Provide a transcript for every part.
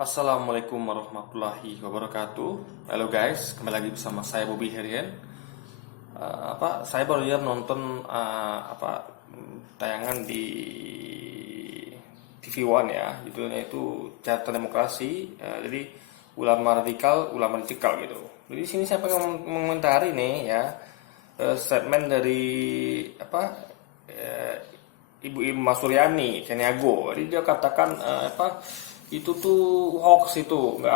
Assalamualaikum warahmatullahi wabarakatuh. Halo guys, kembali lagi bersama saya Bobby Herian. Saya baru aja nonton tayangan di TV One ya, judulnya itu Carta Demokrasi. Jadi ulama radikal gitu. Jadi sini saya pengen mengomentari nih ya, statement dari Ibu Irma Suryani Caniago. Jadi dia katakan itu tuh hoax, itu nggak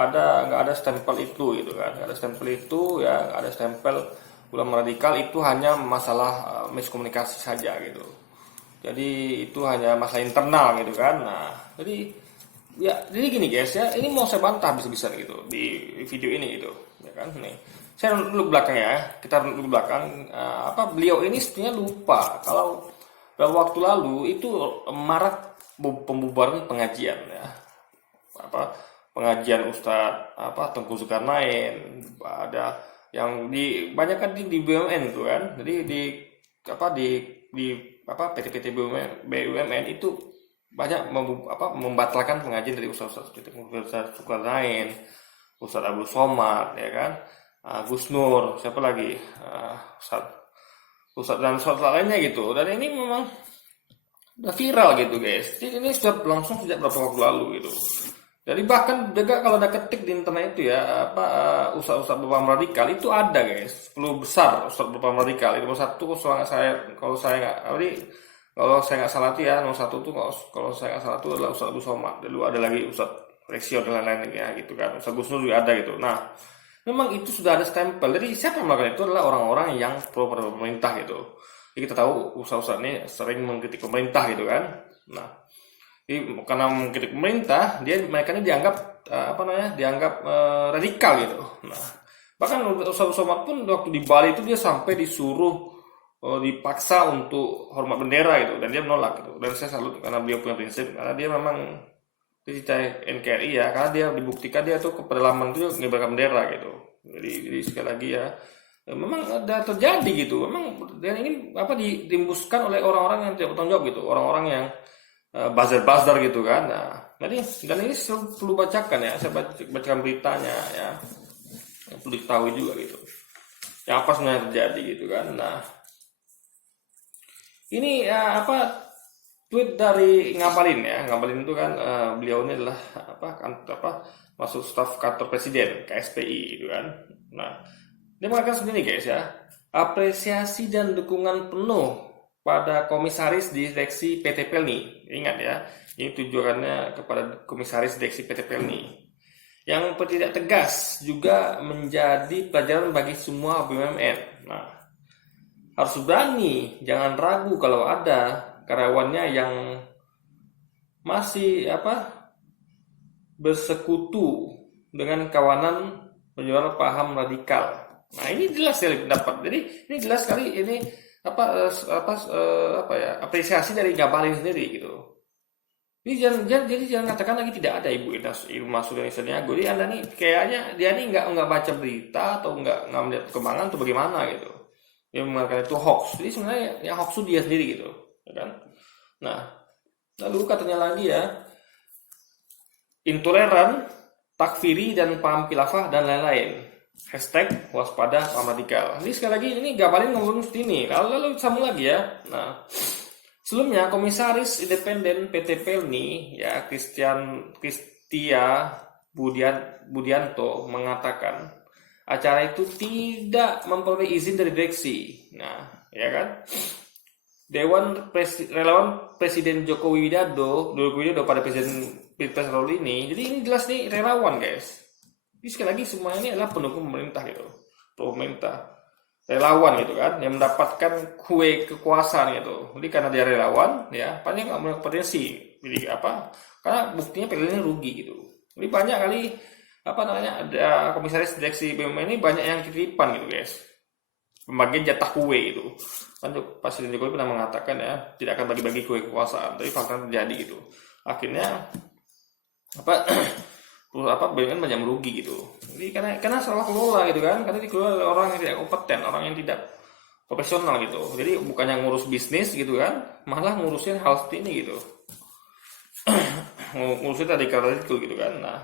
ada stempel itu gitu kan, nggak ada stempel itu ya, nggak ada stempel ulama radikal, itu hanya masalah miskomunikasi saja gitu. Jadi itu hanya masalah internal gitu kan. Nah, jadi gini guys ya, ini mau saya bantah bisa-bisa gitu di video ini gitu ya kan. Nih saya runut dulu ke belakang ya, kita runut dulu ke belakang. Beliau ini sebenarnya lupa kalau beberapa waktu lalu itu marak pembubaran pengajian ya, pengajian Ustadz Tengku Zulkarnain, ada yang banyak kan di BUMN itu kan. Jadi PT-PT BUMN itu banyak membatalkan pengajian dari Ustadz Zulkarnain, Ustadz Abdul Somad ya kan, Gus Nur, siapa lagi, Ustadz dan Ustadz lainnya gitu. Dan ini memang udah viral gitu guys. Jadi ini sudah berlangsung sejak beberapa waktu lalu gitu. Jadi bahkan juga kalau ada ketik di internet itu ya, ustaz-ustaz berpaham radikal itu ada guys, 10 besar ustaz berpaham radikal. Itu nomor satu kalau saya nggak salah itu ya, nomor satu tuh kalau saya nggak salah itu adalah Ustaz Abu Somad. Dulu ada lagi Ustaz Reksio dan lain-lain ya gitu kan, Ustaz Gus Nur juga ada gitu. Nah, memang itu sudah ada stempel. Jadi siapa yang melakukan itu adalah orang-orang yang pro pada pemerintah gitu. Jadi kita tahu ustaz-ustaz ini sering mengkritik pemerintah gitu kan. Nah, karena mengkritik pemerintah, mereka ini dianggap radikal gitu. Nah, bahkan Ustaz Somad pun waktu di Bali itu dia sampai disuruh dipaksa untuk hormat bendera gitu, dan dia menolak gitu. Dan saya salut karena beliau punya prinsip, karena dia memang dicintai NKRI ya, karena dia dibuktikan dia tuh ke pedalaman itu ngibarkan bendera gitu. Jadi sekali lagi ya, memang ada terjadi gitu. Memang dan ini diimbuskan oleh orang-orang yang tidak bertanggung jawab gitu, orang-orang yang buzzer gitu kan. Nah, jadi dan ini perlu bacakan ya, saya bacakan beritanya ya, yang perlu diketahui juga gitu, yang apa sebenarnya terjadi gitu kan. Nah, ini tweet dari Ngabalin ya. Ngabalin itu kan beliau ini adalah masuk staf kantor presiden KSPI gitu kan. Nah, dia mengatakan sendiri guys ya, apresiasi dan dukungan penuh pada komisaris direksi PT Pelni. Ingat ya, ini tujuannya kepada komisaris direksi PT Pelni. Yang bertindak tegas juga menjadi pelajaran bagi semua BUMN. Nah, harus berani, jangan ragu kalau ada karyawannya yang masih bersekutu dengan kawanan penjual paham radikal. Nah, ini jelas sekali pendapat. Jadi ini jelas sekali ini apresiasi dari Ngabalin sendiri gitu. Jadi jangan katakan lagi tidak ada Ibu Irma Suryani Caniago. Jadi Anda nih kayaknya dia nih nggak baca berita atau nggak melihat perkembangan atau bagaimana gitu. Dia mengatakan itu hoax. Jadi sebenarnya yang hoax itu dia sendiri gitu, ya kan? Nah, lalu katanya lagi ya, intoleran, takfiri dan paham khilafah dan lain-lain. #waspada paham radikal. Ini sekali lagi ini Ngabalin ngomong seperti ini. Lalu sambung lagi ya. Nah, sebelumnya komisaris independen PT Pelni ya Kristia Budianto mengatakan acara itu tidak memperoleh izin dari direksi. Nah, ya kan? Relawan Presiden Joko Widodo pada Presiden Pilpres lalu ini. Jadi ini jelas nih relawan guys. Jadi sekali lagi semuanya ini adalah pendukung pemerintah gitu, pemerintah, relawan gitu kan, yang mendapatkan kue kekuasaan gitu. Jadi karena dia relawan ya, paling nggak punya potensi. Jadi karena buktinya PLN rugi gitu. Jadi banyak kali ada komisaris direksi BUMN ini banyak yang titipan gitu guys, pembagian jatah kue itu. Kan Presiden Jokowi pernah mengatakan ya, tidak akan bagi-bagi kue kekuasaan, tapi fakta terjadi gitu. Akhirnya BUMN banyak merugi gitu. Jadi karena salah kelola gitu kan, karena dikelola oleh orang yang tidak kompeten, orang yang tidak profesional gitu. Jadi bukannya ngurus bisnis gitu kan, malah ngurusin hal seperti ini gitu. ngurusin radikal gitu kan. Nah,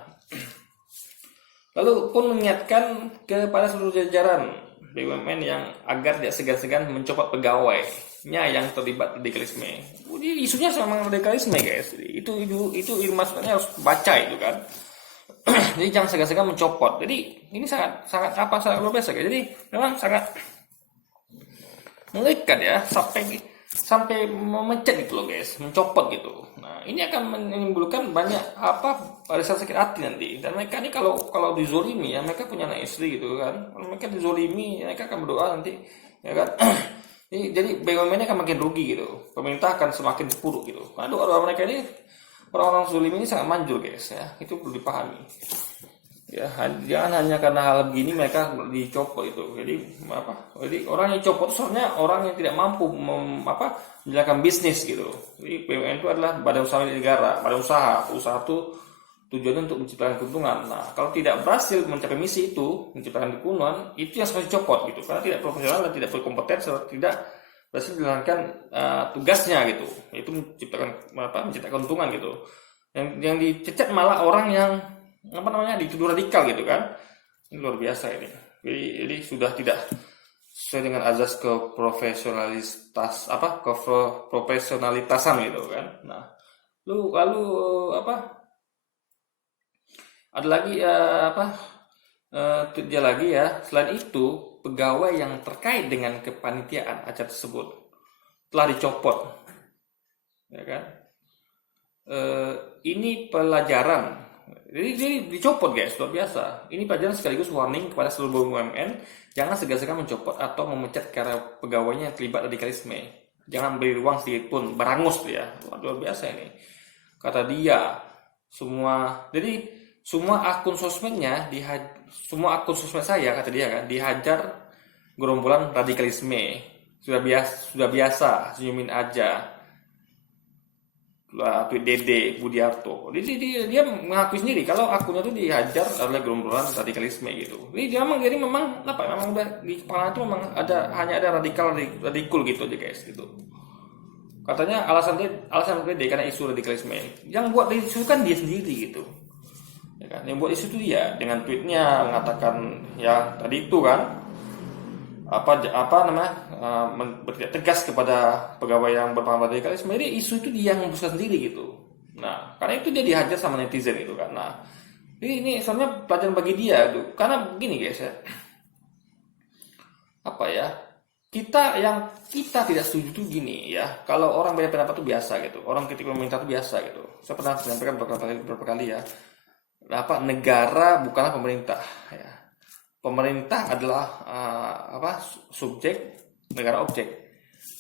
lalu pun mengingatkan kepada seluruh jajaran BUMN yang agar tidak segan-segan mencopot pegawainya yang terlibat radikalisme. Jadi isunya memang radikalisme guys. Itu maksudnya harus baca itu kan. Jadi jangan segan-segan mencopot. Jadi ini sangat luar biasa guys. Jadi memang sangat mengerikan ya, sampai memecat gitu loh guys, mencopot gitu. Nah ini akan menimbulkan banyak rasa sakit hati nanti. Dan mereka ini kalau dizolimi ya, mereka punya anak istri gitu kan. Kalau mereka dizolimi, mereka akan berdoa nanti ya kan. Jadi BUMN akan makin rugi gitu. Pemerintah akan semakin buruk gitu. Karena doa mereka ini, orang-orang zolim ini sangat manjur guys ya. Itu perlu dipahami. Ya, jangan hanya karena hal begini mereka dicopot itu. Jadi orang yang copot soalnya orang yang tidak mampu menjalankan bisnis gitu. Jadi BUMN itu adalah badan usaha milik negara, badan usaha itu tujuannya untuk menciptakan keuntungan. Nah, kalau tidak berhasil mencapai misi itu, menciptakan keuntungan, itu yang harus dicopot gitu. Karena tidak profesional dan tidak berkompeten serta tidak berhasil menjalankan tugasnya gitu. Itu menciptakan keuntungan gitu. Yang dicecat malah orang yang dituduh radikal gitu kan. Ini luar biasa ini. Jadi sudah tidak sesuai dengan azas keprofesionalitasan gitu kan. Nah, lalu ada lagi dia lagi ya. Selain itu, pegawai yang terkait dengan kepanitiaan acara tersebut telah dicopot. Ya kan? Ini pelajaran. Jadi dicopot guys, luar biasa. Ini pelajaran sekaligus warning kepada seluruh BUMN, jangan segan-segan mencopot atau memecat karena pegawainya yang terlibat radikalisme. Jangan beri ruang sedikit pun, berangus ya. Luar biasa ini. Kata dia, semua akun sosmednya semua akun sosmed saya kata dia kan dihajar gerombolan radikalisme. Sudah biasa, senyumin aja. Tweet Dede Budiarto. Jadi dia mengakui sendiri kalau akunnya itu dihajar oleh gerombolan radikalisme gitu. Jadi memang udah di kepala itu memang hanya ada radikal gitu aja guys gitu. Katanya alasan Dede karena isu radikalisme. Yang buat isu kan dia sendiri gitu. Ya kan? Yang buat isu itu dia dengan tweetnya mengatakan ya tadi itu kan bertindak tegas kepada pegawai yang berpaham radikalisme. Jadi isu itu dia yang membesar sendiri gitu. Nah, karena itu dia dihajar sama netizen gitu kan. Nah, ini sebenarnya pelajaran bagi dia tuh. Karena begini guys ya. Kita tidak setuju tuh gini ya. Kalau orang beda pendapat itu biasa gitu. Orang kritik pemerintah itu biasa gitu. Saya pernah menyampaikan beberapa kali ya. Negara bukanlah pemerintah ya. Pemerintah adalah subjek, negara objek.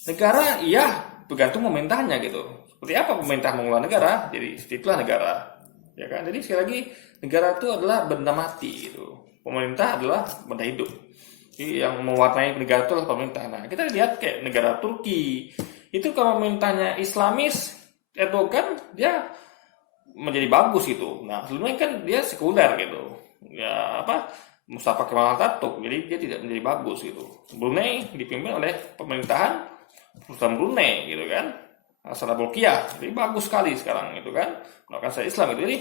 Negara ya tergantung pemerintahnya gitu. Seperti apa pemerintah mengelola negara, jadi itulah negara. Ya kan? Jadi sekali lagi negara itu adalah benda mati gitu. Pemerintah adalah benda hidup. Jadi yang mewarnai negara itu adalah pemerintah. Nah, kita lihat kayak negara Turki. Itu kalau pemerintahnya Islamis, Erdogan dia menjadi bagus gitu. Nah, sebelumnya kan dia sekuler gitu. Ya Mustafa Kemal Atatürk, jadi dia tidak menjadi bagus gitu. Brunei dipimpin oleh pemerintahan Sultan Brunei gitu kan, Hasan Bolkiah, jadi bagus sekali sekarang gitu kan, melakukan syariat Islam gitu. Jadi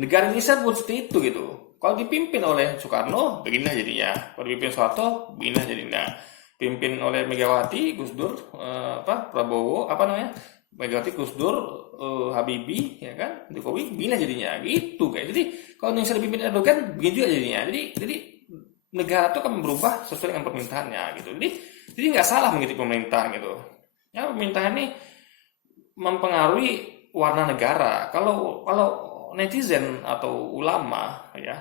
negara Indonesia pun seperti itu gitu. Kalau dipimpin oleh Soekarno, beginilah jadinya. Kalau dipimpin Soeharto, beginilah jadinya. Pimpin oleh Megawati, Gus Dur, Prabowo, Megawati, Gus Dur, Habibie, ya kan, Jokowi, beginilah jadinya. Gitu guys. Jadi kalau Indonesia dipimpin Erdogan, begini juga jadinya. Jadi negara itu akan berubah sesuai dengan pemerintahannya gitu. Jadi nggak salah mengikuti pemerintah gitu. Ya pemerintah ini mempengaruhi warna negara. Kalau netizen atau ulama ya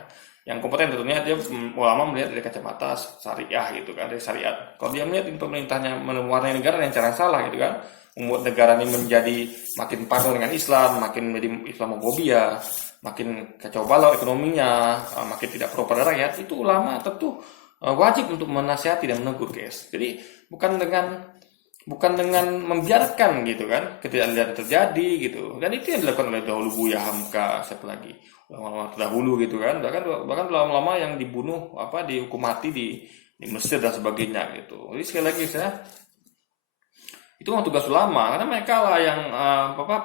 yang kompeten tentunya dia ulama melihat dari kacamata syariah gitu kan, dari syariat. Kalau dia melihat pemerintahnya mewarnai negara dengan cara salah gitu kan, membuat negara ini menjadi makin parno dengan Islam, makin menjadi Islamofobia, makin kacau balau ekonominya, makin tidak pro pada rakyat, itu ulama tentu wajib untuk menasihati dan menegur guys. Jadi bukan dengan membiarkan gitu kan ketidakadilan terjadi gitu. Dan itu yang dilakukan oleh dahulu Buya Hamka, siapa lagi ulama-ulama terdahulu gitu kan. Bahkan ulama-ulama yang dibunuh dihukum mati di Mesir dan sebagainya gitu. Jadi sekali lagi Itu memang tugas ulama karena mereka lah yang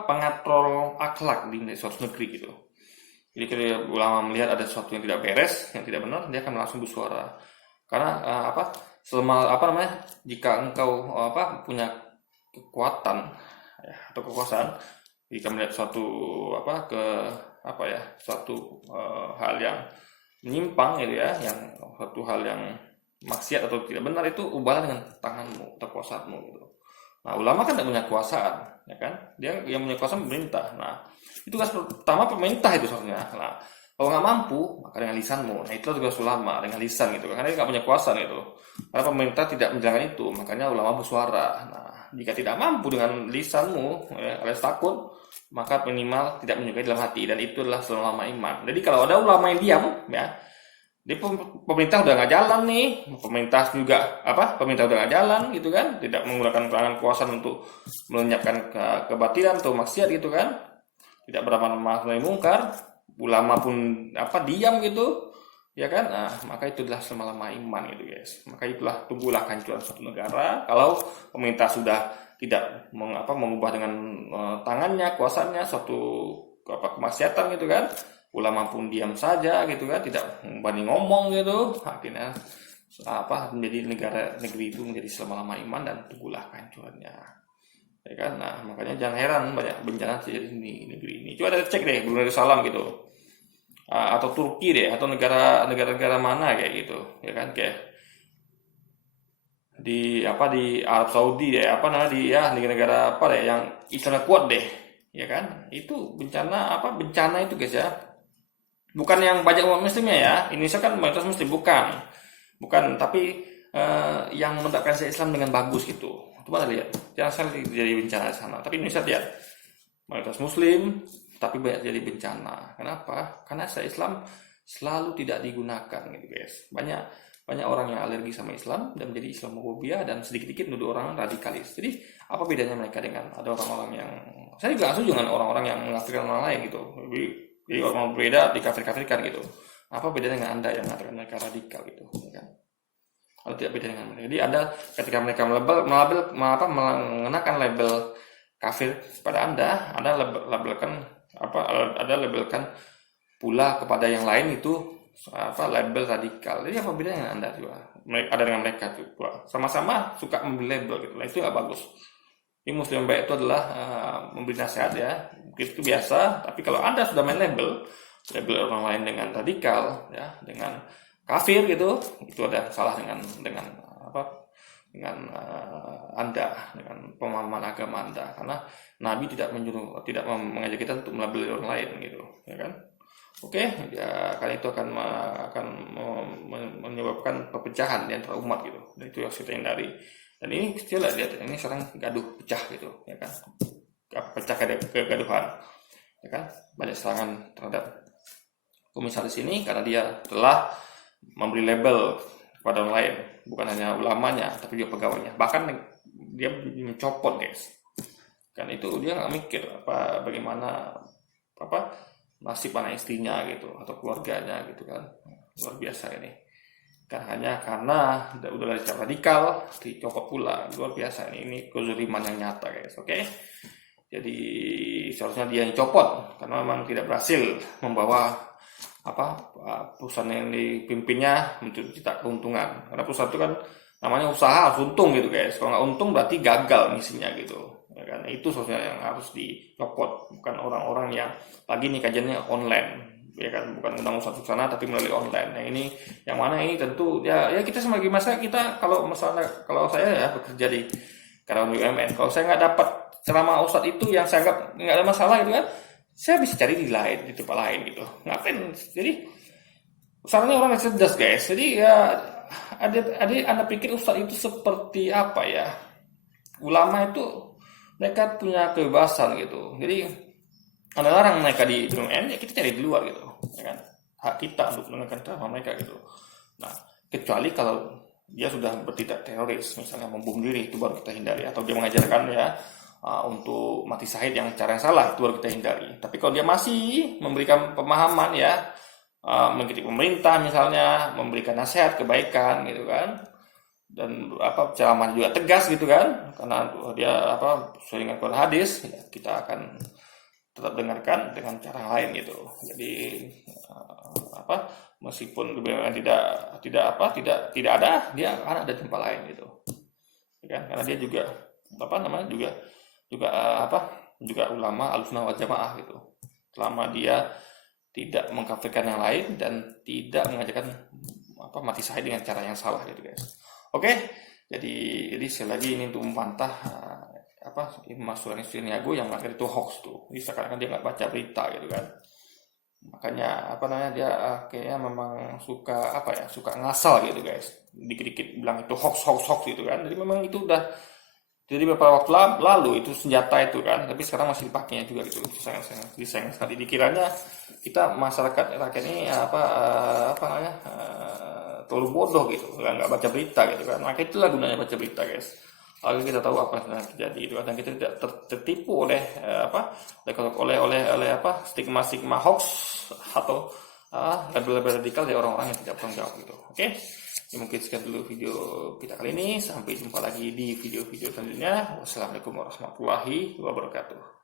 pengatrol akhlak di suatu negeri gitu. Jadi kalau ulama melihat ada sesuatu yang tidak beres, yang tidak benar, dia akan langsung bersuara. Karena selama jika engkau punya kekuatan ya, atau kekuasaan, jika melihat suatu suatu hal yang menyimpang gitu ya, yang suatu hal yang maksiat atau tidak benar, itu ubahlah dengan tanganmu atau kuasamu gitu. Nah, ulama kan tidak punya kekuasaan, ya kan? Dia yang punya kekuasaan pemerintah. Nah, itu tugas pertama pemerintah itu sebenarnya. Nah, kalau nggak mampu, maka dengan lisanmu. Nah, itu tugas ulama dengan lisan gitu. Karena dia nggak punya kuasa gitu. Karena pemerintah tidak menjalankan itu, makanya ulama bersuara. Nah, jika tidak mampu dengan lisanmu, ya, alias takut, maka minimal tidak menyukai dalam hati. Dan itu adalah ulama iman. Jadi kalau ada ulama yang diam, ya, di pemerintah udah nggak jalan nih, pemerintah udah nggak jalan gitu kan, tidak menggunakan peranan kuasa untuk melenyapkan kebatilan atau maksiat gitu kan, tidak beramal nahi mungkar, ulama pun diam gitu, ya kan, nah maka itu adalah selama iman gitu guys. Maka itulah tunggulah kehancuran suatu negara kalau pemerintah sudah tidak mengubah dengan tangannya, kuasanya suatu kemaksiatan gitu kan. Ulama pun diam saja gitu kan, tidak berani ngomong gitu, akhirnya menjadi negeri itu menjadi selama-lama iman dan tunggulah kehancurannya, ya kan. Nah makanya jangan heran banyak bencana terjadi di negeri ini. Coba ada cek deh Brunei Darussalam gitu, atau Turki deh, atau negara mana kayak gitu, ya kan, kayak di Arab Saudi deh, negara-negara yang Islamnya kuat deh, ya kan. Itu bencana itu guys ya. Bukan yang banyak umat muslimnya ya. Indonesia kan mayoritas muslim, bukan, tapi yang menegakkan Islam dengan bagus gitu. Coba lihat, jangan sekali jadi bencana di sana. Tapi Indonesia lihat, mayoritas muslim, tapi banyak jadi bencana. Kenapa? Karena Islam selalu tidak digunakan gitu guys. Banyak orang yang alergi sama Islam dan menjadi Islamofobia dan sedikit-sedikit nuduh orang radikalis. Jadi apa bedanya mereka dengan ada orang-orang yang, saya juga setuju dengan orang-orang yang mengafirkan orang lain gitu. Jadi orang berbeda dikafir-kafirkan gitu. Apa bedanya dengan Anda yang mengatakan mereka radikal gitu, ya kan? Kalau tidak beda dengan mereka. Jadi Anda ketika mereka mengenakan label kafir pada Anda labelkan pula kepada yang lain itu label radikal. Jadi apa bedanya dengan Anda juga? Ada dengan mereka juga. Sama-sama suka memberi label gitu. Nah, itu nggak bagus. Ini muslim baik itu adalah memberi nasihat ya, itu biasa. Tapi kalau Anda sudah main label orang lain dengan radikal ya, dengan kafir gitu, itu ada salah dengan Anda, dengan pemahaman agama Anda. Karena Nabi tidak mengajak kita untuk melabeli orang lain gitu, ya kan? Oke, ya, karena itu akan menyebabkan perpecahan di antara umat gitu. Dan itu yang kita hindari. Dan ini kita lihat ini sekarang gaduh pecah gitu, ya kan? Pecah kegaduhan, ya kan? Banyak serangan terhadap komisaris ini karena dia telah memberi label kepada orang lain, bukan hanya ulamanya tapi juga pegawainya. Bahkan dia mencopot guys. Kan itu dia nggak mikir bagaimana nasib anak istrinya gitu atau keluarganya gitu kan. Luar biasa ini. Kan hanya karena udah secara radikal dicopot pula. Luar biasa ini kezaliman yang nyata guys. Oke. Jadi seharusnya dia yang copot karena memang tidak berhasil membawa perusahaan yang dipimpinnya menciptakan keuntungan. Karena perusahaan itu kan namanya usaha harus untung gitu guys. Kalau nggak untung berarti gagal misinya gitu. Ya kan? Itu seharusnya yang harus dicopot, bukan orang-orang yang lagi nih kajiannya online, ya kan, bukan undang usaha sana tapi melalui online. Nah ini yang mana ini tentu ya kita sebagai masa kita kalau saya ya bekerja di karyawan BUMN, kalau saya nggak dapat ceramah ustadz itu yang saya anggap nggak ada masalah gitu kan, saya bisa cari di tempat lain gitu. Ngapain? Jadi sarannya orang yang cerdas guys. Jadi ya Anda pikir ustadz itu seperti apa ya? Ulama itu mereka punya kebebasan gitu. Jadi Anda larang mereka di BUMN, ya kita cari di luar gitu, ya kan? Hak kita untuk mendengarkan ceramah mereka gitu. Nah, kecuali kalau dia sudah bertindak teroris, misalnya membom diri, itu baru kita hindari. Atau dia mengajarkan ya untuk mati syahid yang cara yang salah, itu baru kita hindari. Tapi kalau dia masih memberikan pemahaman ya, mengkritik pemerintah misalnya, memberikan nasihat kebaikan gitu kan, dan apa ceramahnya juga tegas gitu kan, karena dia apa sesuai dengan Quran hadis, ya, kita akan tetap dengarkan dengan cara lain gitu. Jadi apa meskipun BUMN tidak ada, dia akan ada tempat lain gitu, ya kan? Karena dia juga apa namanya juga juga juga ulama Ahlussunnah wal Jamaah gitu. Selama dia tidak mengkafirkan yang lain dan tidak mengajarkan apa mati syahid dengan cara yang salah gitu guys. Oke, jadi sekali lagi ini untuk membantah apa Mas Sulianiago yang mengatakan itu hoax tuh. Jadi sekarang dia nggak baca berita gitu kan. Makanya apa namanya dia kayaknya memang suka ngasal gitu guys. Dikit-dikit bilang itu hoax gitu kan. Jadi memang itu udah jadi beberapa waktu lalu itu senjata itu kan, tapi sekarang masih dipakainya juga gitu. Sayang sekali dikiranya kita masyarakat rakyat ini apa namanya terlalu bodoh gitu, nggak baca berita gitu kan. Maka itulah gunanya baca berita guys. Lalu kita tahu apa yang sedang terjadi itu dan kita tidak tertipu oleh apa stigma hoax atau label-label radikal dari orang-orang yang tidak bertanggung jawab gitu. Oke. Ya, mungkin sekian dulu video kita kali ini. Sampai jumpa lagi di video-video selanjutnya. Wassalamualaikum warahmatullahi wabarakatuh.